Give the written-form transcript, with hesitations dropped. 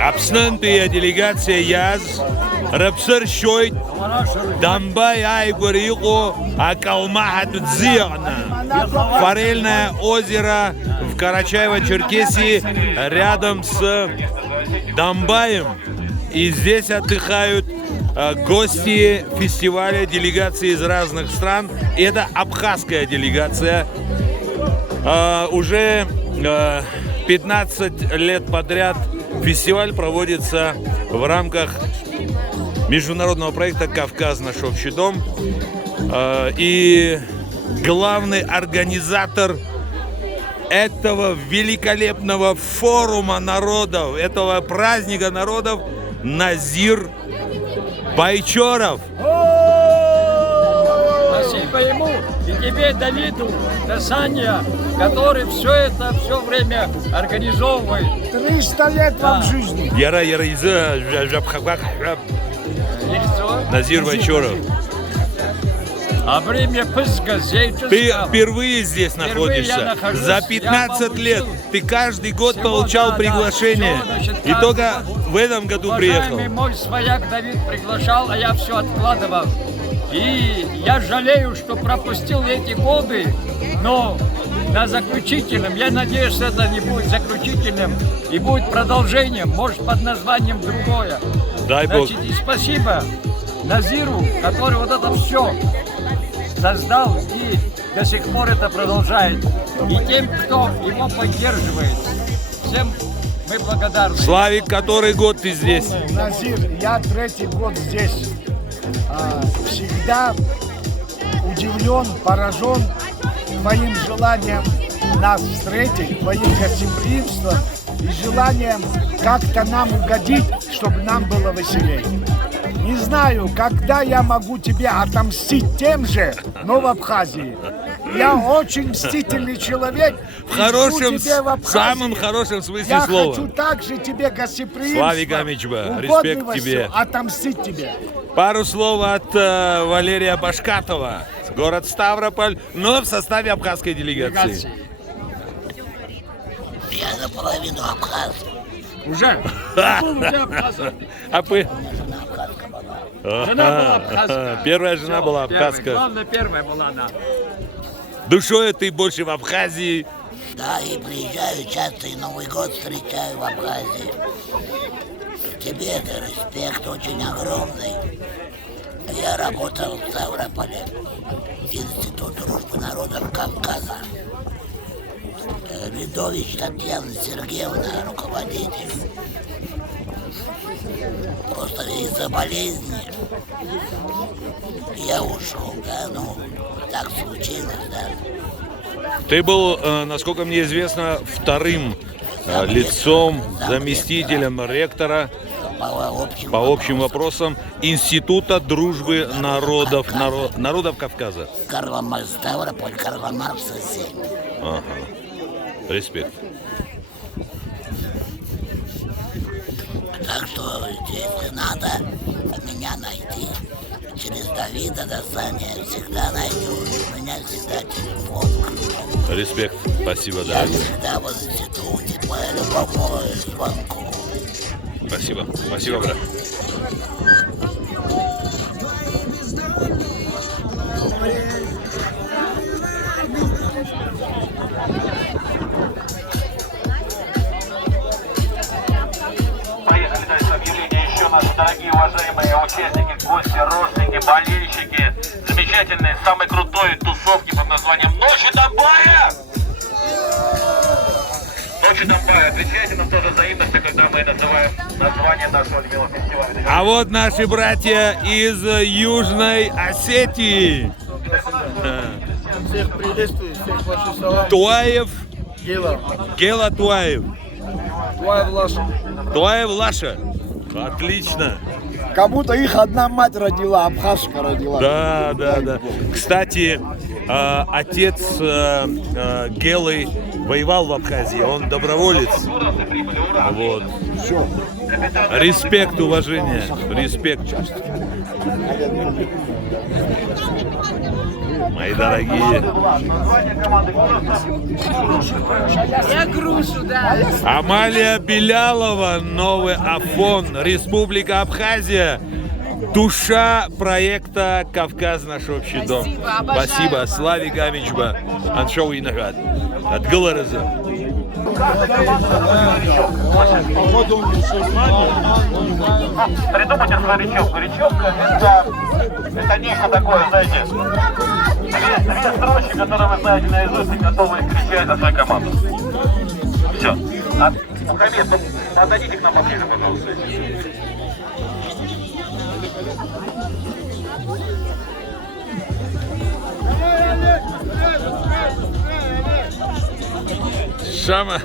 Absnântia делегация яз рапсар шойт Дамбай Айгурико Акалмахат Дзиана. Форельное озеро в Карачаево-Черкесии рядом с Дамбаем. И здесь отдыхают гости фестиваля, делегации из разных стран. И это абхазская делегация. Уже 15 лет подряд фестиваль проводится в рамках международного проекта «Кавказ. Наш общий дом». И главный организатор этого великолепного форума народов, этого праздника народов Назир Байчоров. Спасибо ему и тебе, Давиду, до Саня, который все время организовывает. 300 лет вам жизни. Назир Байчоров. А время пыска здесь. Ты впервые здесь находишься. За 15 лет ты каждый год получал приглашение. И только в этом году приехал. Мой свояк Давид приглашал, а я все откладывал. И я жалею, что пропустил эти годы, но на заключительном, я надеюсь, это не будет заключительным и будет продолжением, может под названием другое. Дай Бог. Значит, и спасибо Назиру, который вот это все создал и до сих пор это продолжает. И тем, кто его поддерживает. Всем мы благодарны. Славик, который год ты здесь? Назир, я 3-й год здесь. Всегда удивлен, поражен твоим желанием нас встретить, твоим гостеприимством и желанием как-то нам угодить, чтобы нам было веселее. Не знаю, когда я могу тебе отомстить тем же, но в Абхазии. Я очень мстительный человек. В хорошем, самом хорошем смысле слова. Я хочу также тебе гостеприимство, Славик Амичба, респект тебе. Отомстить тебе. Пару слов от Валерия Башкатова, город Ставрополь, но в составе абхазской делегации. Я наполовину абхаз. Уже? А вы? Жена была абхазка. Первая жена была абхазка. Главное, первая была она. Душой ты больше в Абхазии. Да, и приезжаю часто, и Новый год встречаю в Абхазии. Тебе это респект очень огромный. Я работал в Ставрополе, Институт дружбы народов Кавказа. Ледович Татьяна Сергеевна, руководитель. Просто из-за болезни я ушел, да, ну, так случилось, да. Ты был, насколько мне известно, вторым лицом, заместителем ректора по общим вопросам Института дружбы народов Кавказа. Карла Маркс, Ставрополь, Карла Маркса 7. Ага. Респект. Так что, если надо меня найти, через Давида до Саня всегда найдешь. У меня всегда телефон. Респект. Спасибо, да. Я всегда в институте по любому звонку. Спасибо. Спасибо, брат. Поехали дальше объявление. Еще наши дорогие, уважаемые участники, гости, родственники, болельщики. Замечательной, самой крутой тусовки под названием «Ночи Дамбая». «Ночи Дамбая». Отвечайте нам тоже взаимностью, когда мы называем название нашего любимого фестиваля. А вот наши братья из Южной Осетии. Всех приветствую, всех ваших салам. Туаев. Гела. Гела Туаев. Туаев Лаша. Туаев Лаша. Отлично. Как будто их одна мать родила, абхазка родила. Да. Кстати, отец Гелы воевал в Абхазии, он доброволец. Вот. Все. Респект, уважение. Респект. мои дорогие. Название команды Я грушу, да. Амалия Белялова, Новый Афон, Республика Абхазия. Душа проекта «Кавказ наш общий дом». Спасибо, обожаю Спасибо. вас. Слави Гамичба. Аншоу и нагад. От Галараза. Придумайте свою речевку. Речевка это нечто такое, знаете, две строчки, которые вы знаете наизусть и готовы кричать за свою команду. Все. Мухаммед, отдадите к нам поближе, пожалуйста. Шама.